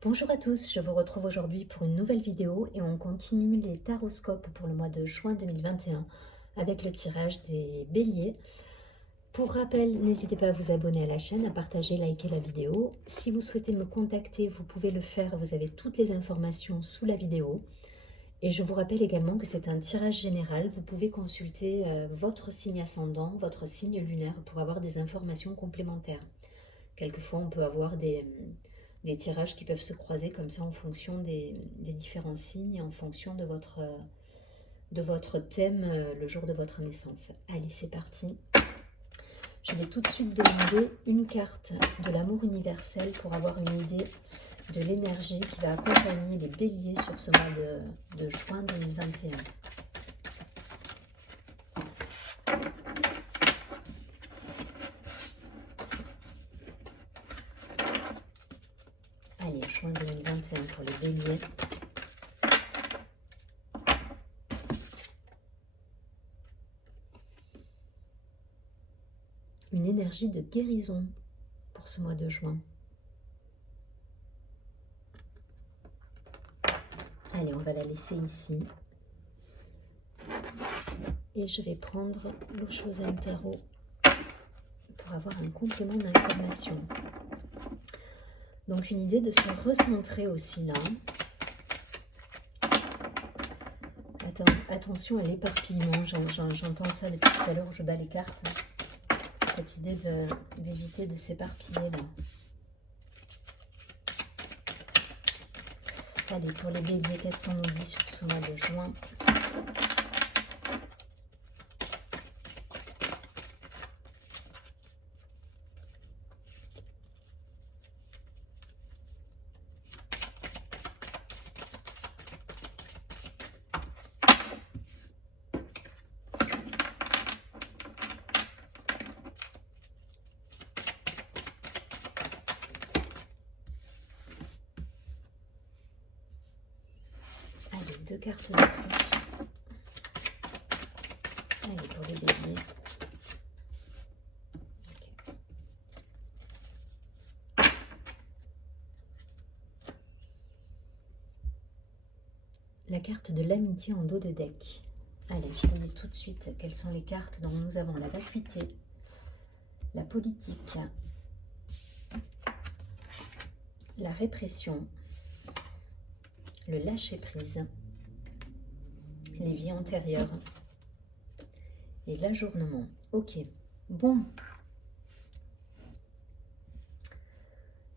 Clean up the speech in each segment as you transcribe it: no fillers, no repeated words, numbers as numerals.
Bonjour à tous, je vous retrouve aujourd'hui pour une nouvelle vidéo et on continue les taroscopes pour le mois de juin 2021 avec le tirage des béliers. Pour rappel, n'hésitez pas à vous abonner à la chaîne, à partager, liker la vidéo. Si vous souhaitez me contacter, vous pouvez le faire, vous avez toutes les informations sous la vidéo. Et je vous rappelle également que c'est un tirage général, vous pouvez consulter votre signe ascendant, votre signe lunaire pour avoir des informations complémentaires. Quelquefois, on peut avoir des tirages qui peuvent se croiser comme ça en fonction des différents signes, en fonction de votre thème le jour de votre naissance. Allez, c'est parti. Je vais tout de suite demander une carte de l'amour universel pour avoir une idée de l'énergie qui va accompagner les béliers sur ce mois de juin 2021. Allez, juin 2021 pour les béliers. Une énergie de guérison pour ce mois de juin. Allez, on va la laisser ici. Et je vais prendre l'Oshozen Tarot pour avoir un complément d'information. Donc une idée de se recentrer aussi là. Attention à l'éparpillement, j'entends ça depuis tout à l'heure où je bats les cartes. Cette idée d'éviter de s'éparpiller là. Allez, pour les béliers, qu'est-ce qu'on nous dit sur ce mois de juin ? Allez, 2 cartes de plus. Allez, pour les béliers. La carte de l'amitié en dos de deck. Allez, je vous dis tout de suite quelles sont les cartes dont nous avons la vacuité, la politique, la répression, le lâcher-prise, les vies antérieures et l'ajournement. Ok, bon.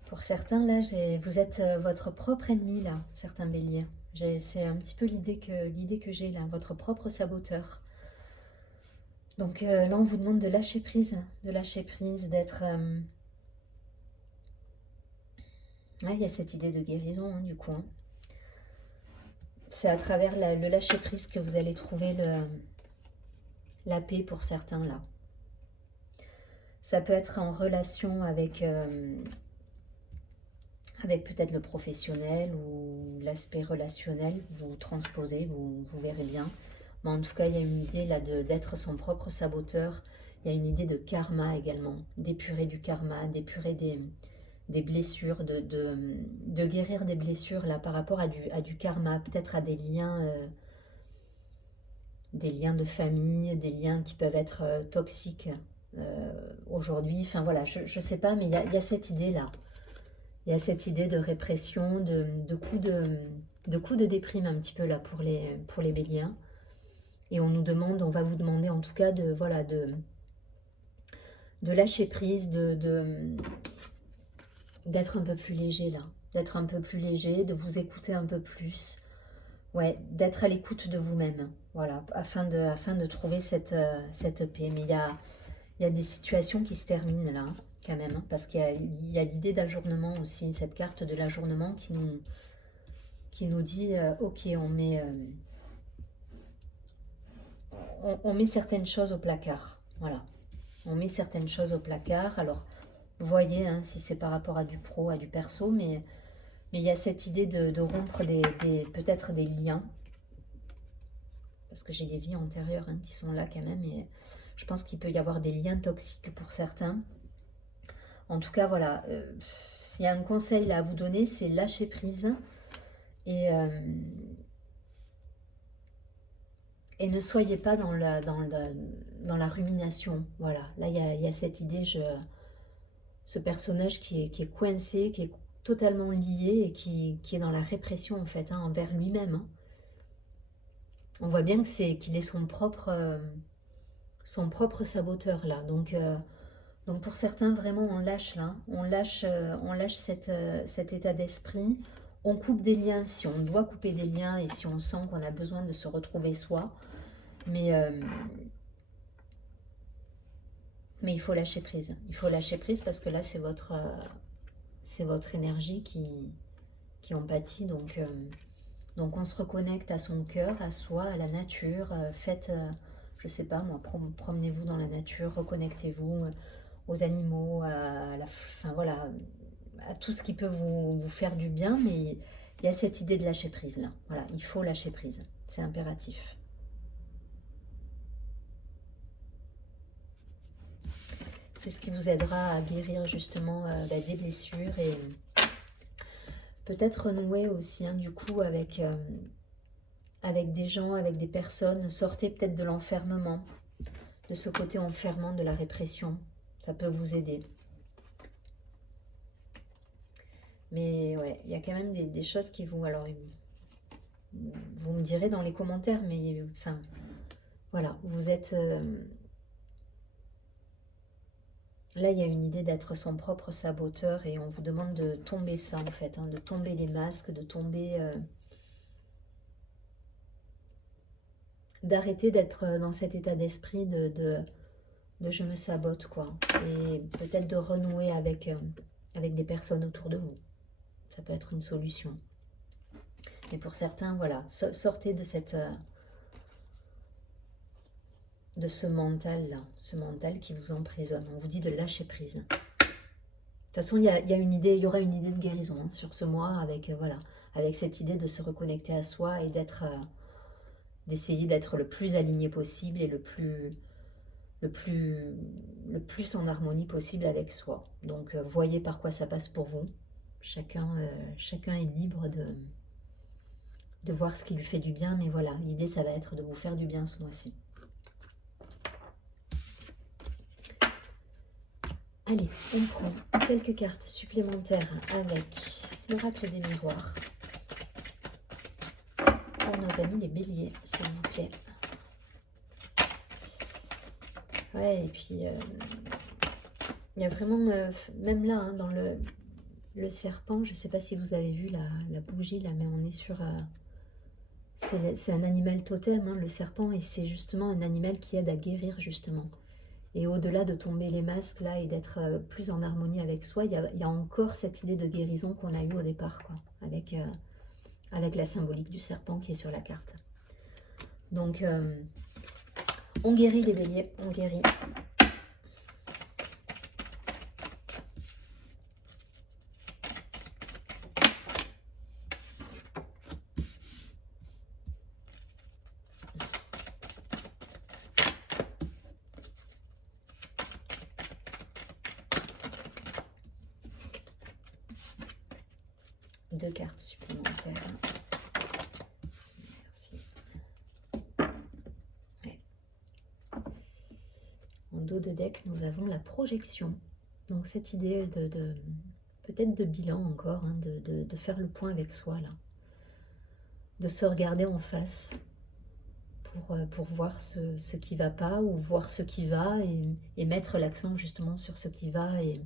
Pour certains, là, vous êtes votre propre ennemi, là, certains béliers. C'est un petit peu l'idée que j'ai, là, votre propre saboteur. Donc là, on vous demande de lâcher prise, d'être... il y a cette idée de guérison, hein, du coup. Hein. C'est à travers le lâcher-prise que vous allez trouver la paix pour certains, là. Ça peut être en relation avec peut-être le professionnel ou l'aspect relationnel. Vous transposez, vous verrez bien. Mais en tout cas, il y a une idée là d'être son propre saboteur. Il y a une idée de karma également, d'épurer du karma, d'épurer des blessures, de guérir des blessures là par rapport à du karma, peut-être à des liens de famille, des liens qui peuvent être toxiques aujourd'hui. Enfin voilà, je ne sais pas, mais il y a cette idée-là. Il y a cette idée de répression, de coup de déprime un petit peu là pour les béliers. Et on va vous demander en tout cas de lâcher prise, d'être un peu plus léger là, d'être un peu plus léger, de vous écouter un peu plus, ouais, d'être à l'écoute de vous-même, voilà, afin de trouver cette paix. Mais il y a des situations qui se terminent là, quand même, hein, parce qu'il y a l'idée d'ajournement aussi, cette carte de l'ajournement qui nous dit, ok, on met certaines choses au placard, voilà, on met certaines choses au placard, alors voyez hein, si c'est par rapport à du pro, à du perso, mais il y a cette idée de rompre peut-être des liens, parce que j'ai des vies antérieures hein, qui sont là quand même, et je pense qu'il peut y avoir des liens toxiques pour certains. En tout cas, voilà, s'il y a un conseil là à vous donner, c'est lâcher prise et, et ne soyez pas dans la rumination. Voilà, là il y a cette idée, ce personnage qui est coincé, qui est totalement lié et qui est dans la répression en fait, hein, envers lui-même. Hein. On voit bien que qu'il est son propre saboteur là. Donc pour certains, vraiment, on lâche là. On lâche cet état d'esprit. On coupe des liens si on doit couper des liens et si on sent qu'on a besoin de se retrouver soi. Mais il faut lâcher prise. Il faut lâcher prise parce que là, c'est votre énergie qui en pâtit. Donc on se reconnecte à son cœur, à soi, à la nature. Faites, je sais pas moi, promenez-vous dans la nature, reconnectez-vous aux animaux, enfin voilà, à tout ce qui peut vous faire du bien. Mais il y a cette idée de lâcher prise là. Voilà, il faut lâcher prise. C'est impératif. C'est ce qui vous aidera à guérir justement des blessures et peut-être renouer aussi hein, du coup avec des gens, avec des personnes. Sortez peut-être de l'enfermement, de ce côté enfermant de la répression. Ça peut vous aider. Mais ouais, il y a quand même des choses qui vont... Alors, vous me direz dans les commentaires, mais enfin, voilà, vous êtes... Là, il y a une idée d'être son propre saboteur et on vous demande de tomber ça en fait, hein, de tomber les masques, de tomber... d'arrêter d'être dans cet état d'esprit de je me sabote quoi. Et peut-être de renouer avec des personnes autour de vous. Ça peut être une solution. Mais pour certains, voilà, sortez de de ce mental-là, ce mental qui vous emprisonne. On vous dit de lâcher prise. De toute façon, il y a une idée, il y aura une idée de guérison hein, sur ce mois avec voilà, avec cette idée de se reconnecter à soi et d'essayer d'être le plus aligné possible et le plus en harmonie possible avec soi. Donc voyez par quoi ça passe pour vous. Chacun est libre de voir ce qui lui fait du bien, mais voilà, l'idée ça va être de vous faire du bien ce mois-ci. Allez, on prend quelques cartes supplémentaires avec l'oracle des miroirs pour nos amis les béliers, s'il vous plaît. Ouais, et puis il y a vraiment, même là, hein, dans le serpent, je ne sais pas si vous avez vu la bougie là, mais on est sur... c'est un animal totem, hein, le serpent, et c'est justement un animal qui aide à guérir justement. Et au-delà de tomber les masques là et d'être plus en harmonie avec soi, il y a encore cette idée de guérison qu'on a eue au départ, quoi, avec la symbolique du serpent qui est sur la carte. Donc, on guérit les béliers, on guérit. Deux cartes supplémentaires. Merci. Ouais. En dos de deck, nous avons la projection. Donc cette idée peut-être de bilan encore, hein, de faire le point avec soi là. De se regarder en face pour voir ce qui va pas ou voir ce qui va et mettre l'accent justement sur ce qui va. Et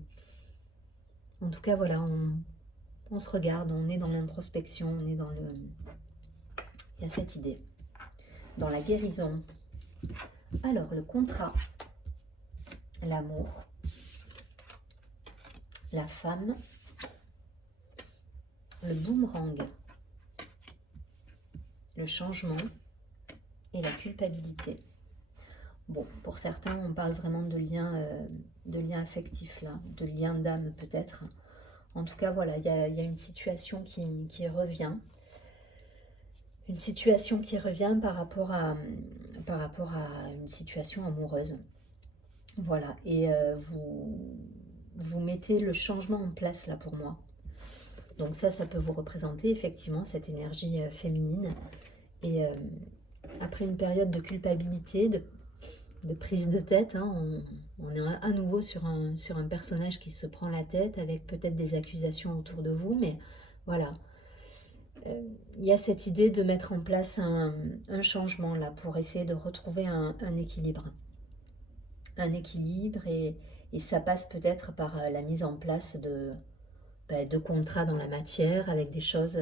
en tout cas, voilà, on se regarde, on est dans l'introspection, on est dans le... Il y a cette idée. Dans la guérison. Alors, le contrat, l'amour, la femme, le boomerang, le changement et la culpabilité. Bon, pour certains, on parle vraiment de lien affectif, là, de lien d'âme peut-être. En tout cas, voilà, il y a une situation qui revient. Une situation qui revient par rapport à une situation amoureuse. Voilà, et vous mettez le changement en place là pour moi. Donc ça peut vous représenter effectivement cette énergie féminine. Et après une période de culpabilité, de prise de tête, hein, on est à nouveau sur un personnage qui se prend la tête avec peut-être des accusations autour de vous, mais voilà. Il y a cette idée de mettre en place un changement là pour essayer de retrouver un équilibre. Un équilibre et ça passe peut-être par la mise en place de contrats dans la matière avec des choses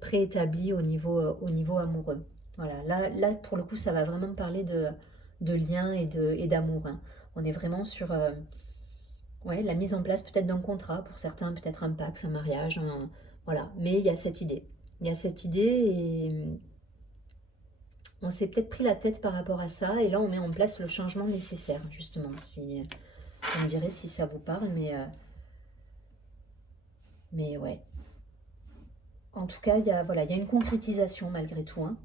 préétablies au niveau amoureux. Voilà, là pour le coup ça va vraiment parler de lien et d'amour. Hein. On est vraiment sur la mise en place peut-être d'un contrat, pour certains peut-être un pax, un mariage, voilà. Mais il y a cette idée. Il y a cette idée et on s'est peut-être pris la tête par rapport à ça et là on met en place le changement nécessaire justement. Si, vous me direz si ça vous parle, mais ouais. En tout cas, il y a une concrétisation malgré tout. Hein.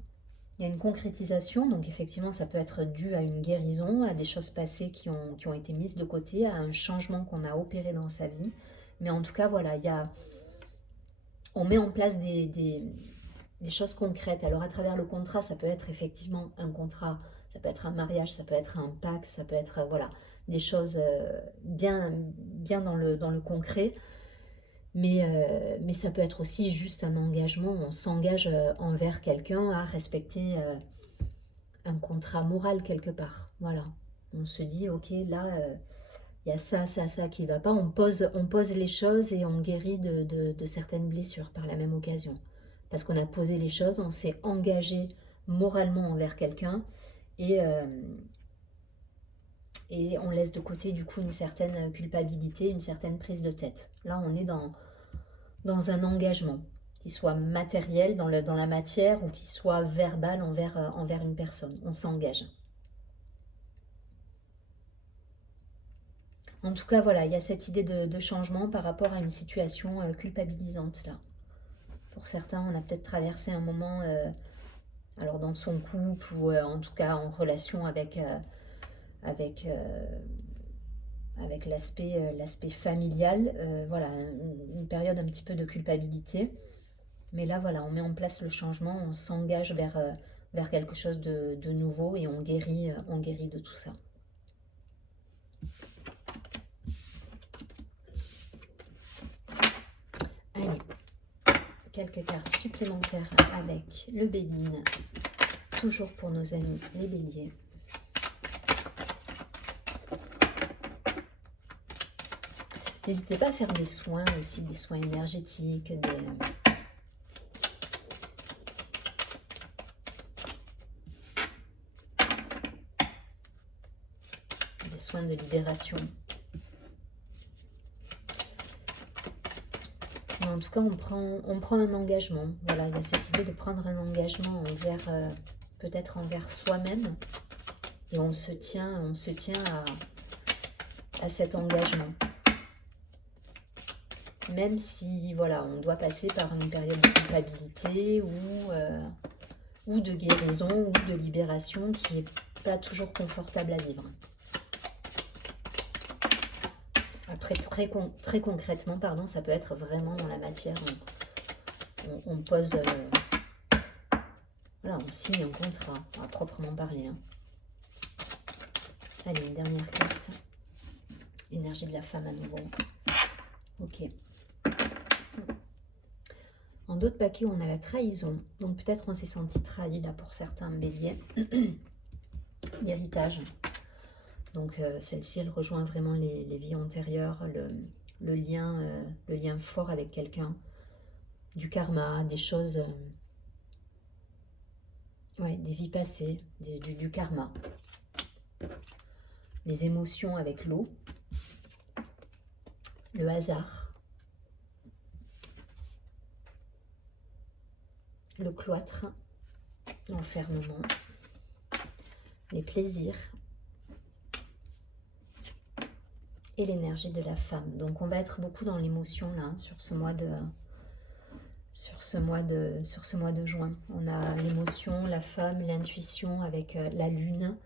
Il y a une concrétisation, donc effectivement, ça peut être dû à une guérison, à des choses passées qui ont été mises de côté, à un changement qu'on a opéré dans sa vie. Mais en tout cas, voilà, on met en place des choses concrètes. Alors, à travers le contrat, ça peut être effectivement un contrat, ça peut être un mariage, ça peut être un pacte, ça peut être, des choses bien dans le concret. Mais ça peut être aussi juste un engagement, on s'engage envers quelqu'un à respecter un contrat moral quelque part. Voilà, on se dit, ok, là, il y a ça qui ne va pas. On pose les choses et on guérit de certaines blessures par la même occasion. Parce qu'on a posé les choses, on s'est engagé moralement envers quelqu'un et on laisse de côté du coup une certaine culpabilité, une certaine prise de tête. Là, on est dans un engagement, qui soit matériel dans la matière ou qui soit verbal envers une personne. On s'engage. En tout cas, voilà, il y a cette idée de changement par rapport à une situation culpabilisante là. Pour certains, on a peut-être traversé un moment, alors dans son couple ou en tout cas en relation avec l'aspect familial, voilà, une période un petit peu de culpabilité. Mais là, voilà, on met en place le changement, on s'engage vers quelque chose de nouveau et on guérit de tout ça. Allez, quelques cartes supplémentaires avec le Béline, toujours pour nos amis les béliers. N'hésitez pas à faire des soins aussi, des soins énergétiques, des soins de libération. Mais en tout cas, on prend un engagement. Voilà, il y a cette idée de prendre un engagement peut-être envers soi-même. Et on se tient à cet engagement. Même si, voilà, on doit passer par une période de culpabilité ou de guérison ou de libération qui n'est pas toujours confortable à vivre. Après, très concrètement, pardon, ça peut être vraiment dans la matière. On pose... voilà, on signe un contrat, à proprement parler. Hein. Allez, une dernière carte. Énergie de la femme à nouveau. Ok. En dos de paquet, on a la trahison. Donc peut-être on s'est senti trahi là pour certains béliers. L'héritage. Donc celle-ci, elle rejoint vraiment les vies antérieures, le lien fort avec quelqu'un, du karma, des choses, des vies passées, du karma. Les émotions avec l'eau, le hasard, le cloître, l'enfermement, les plaisirs et l'énergie de la femme. Donc on va être beaucoup dans l'émotion là, hein, sur ce mois de juin. On a l'émotion, la femme, l'intuition avec la lune.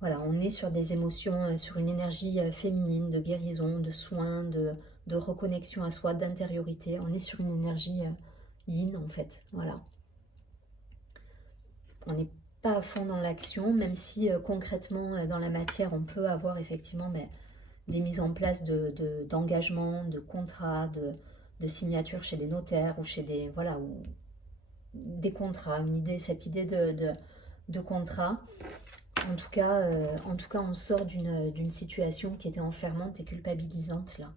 Voilà, on est sur des émotions, sur une énergie féminine, de guérison, de soins, de de reconnexion à soi, d'intériorité. On est sur une énergie yin en fait, voilà. On n'est pas à fond dans l'action, même si concrètement dans la matière on peut avoir effectivement des mises en place d'engagement, de contrats, de signatures chez des notaires ou chez des, voilà, ou des contrats, cette idée de contrat. En tout cas, on sort d'une situation qui était enfermante et culpabilisante là,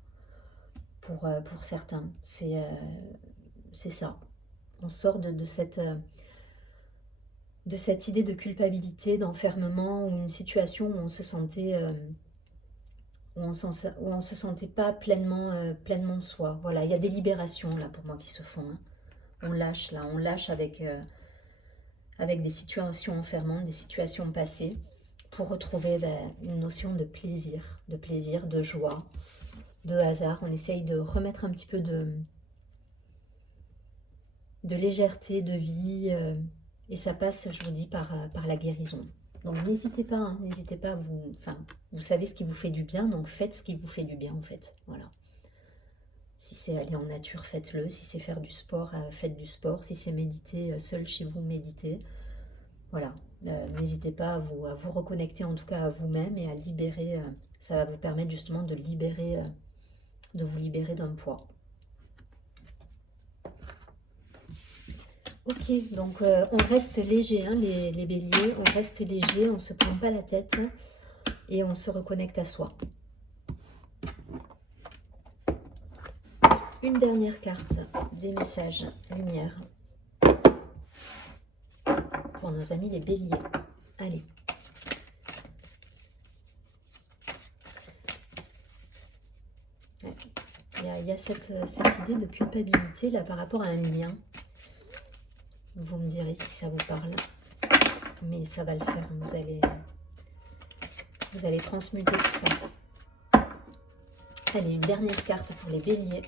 pour certains. C'est ça. On sort de cette idée de culpabilité, d'enfermement, ou une situation où on se sentait, où on se sentait pas pleinement soi. Voilà, il y a des libérations là pour moi qui se font. Hein. On lâche là, on lâche avec des situations enfermantes, des situations passées, pour retrouver une notion de plaisir, de joie, de hasard. On essaye de remettre un petit peu de légèreté, de vie, et ça passe, je vous dis, par la guérison. Donc n'hésitez pas, hein, n'hésitez pas, vous savez ce qui vous fait du bien, donc faites ce qui vous fait du bien en fait, voilà. Si c'est aller en nature, faites-le. Si c'est faire du sport, faites du sport. Si c'est méditer seul chez vous, méditez. Voilà, n'hésitez pas à vous reconnecter en tout cas à vous-même et à libérer, ça va vous permettre justement de vous libérer d'un poids. Ok, donc on reste léger, hein, les béliers, on reste léger, on ne se prend pas la tête et on se reconnecte à soi. Une dernière carte, des messages, lumière. Pour nos amis les béliers. Allez. Ouais. Il y a cette idée de culpabilité là par rapport à un lien. Vous me direz si ça vous parle. Mais ça va le faire. Vous allez transmuter tout ça. Allez, une dernière carte pour les béliers.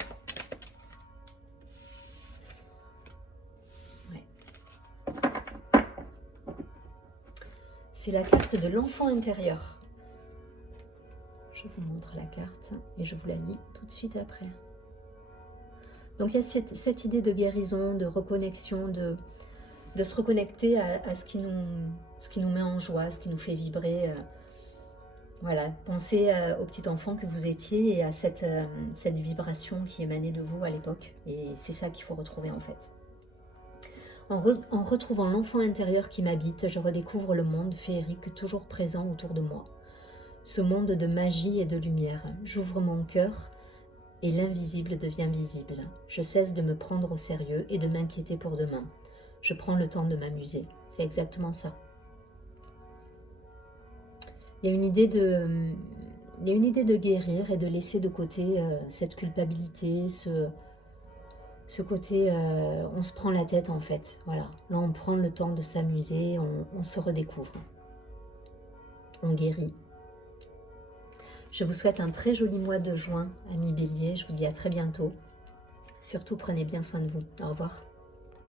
C'est la carte de l'enfant intérieur. Je vous montre la carte et je vous la lis tout de suite après. Donc il y a cette idée de guérison, de reconnexion, de se reconnecter à ce qui nous met en joie, ce qui nous fait vibrer. Voilà, pensez au petit enfant que vous étiez et à cette vibration qui émanait de vous à l'époque. Et c'est ça qu'il faut retrouver en fait. En retrouvant l'enfant intérieur qui m'habite, je redécouvre le monde féerique toujours présent autour de moi. Ce monde de magie et de lumière. J'ouvre mon cœur et l'invisible devient visible. Je cesse de me prendre au sérieux et de m'inquiéter pour demain. Je prends le temps de m'amuser. C'est exactement ça. Il y a une idée de guérir et de laisser de côté cette culpabilité, ce côté, on se prend la tête en fait, voilà. Là on prend le temps de s'amuser, on se redécouvre. On guérit. Je vous souhaite un très joli mois de juin, amis béliers. Je vous dis à très bientôt. Surtout prenez bien soin de vous. Au revoir.